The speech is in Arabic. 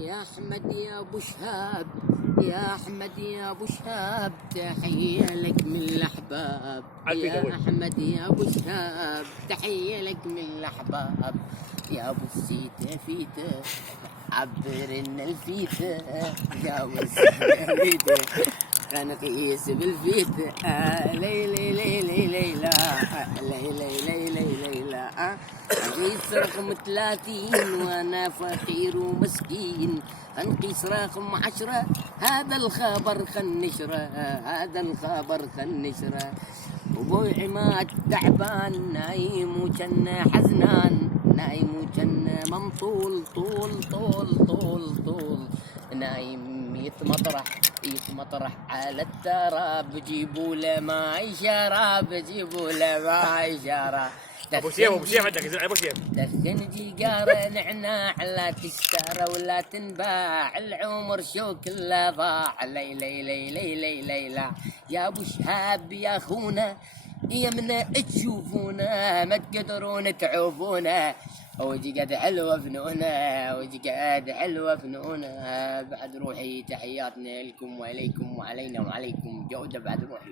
يا أحمد يا أبو شهاب، يا أحمد يا أبو شهاب، تحية لك من الأحباب. يا أحمد يا أبو شهاب، تحية لك من الأحباب. يا أبو السيتة فيته عبرنا الفيته، يا أبو السيتة فيته خنقيس بالفيته. ليلي ليلي ليلى، ليلي ليلي ليلى. نقيس رقم 30 وانا فقير ومسكين، نقيس رقم 10 هذا الخبر خل نشره، هذا الخبر خل نشره. وابوي عماد تعبان نايم وجنه حزنان، نايم وجنه منطول طول طول طول طول، نايم يتمطرح على التراب. جيبوا له ماي شراب، جيبوا له ماي شراب. ابو سيف عندك ابو سيف دخن جيجاره نعناع، لا تشترى ولا تنباع، العمر شوك لا ضاع. ليلي ليلي ليلي ليلى. يا ابو شهاب يا اخونا، يمنا تشوفونا ما تقدرون تعوفونا، وجقد حلوه فنونا، وجقد حلوه فنونا. بعد روحي تحياتنا لكم واليكم وعلينا وعليكم جوده بعد روحي.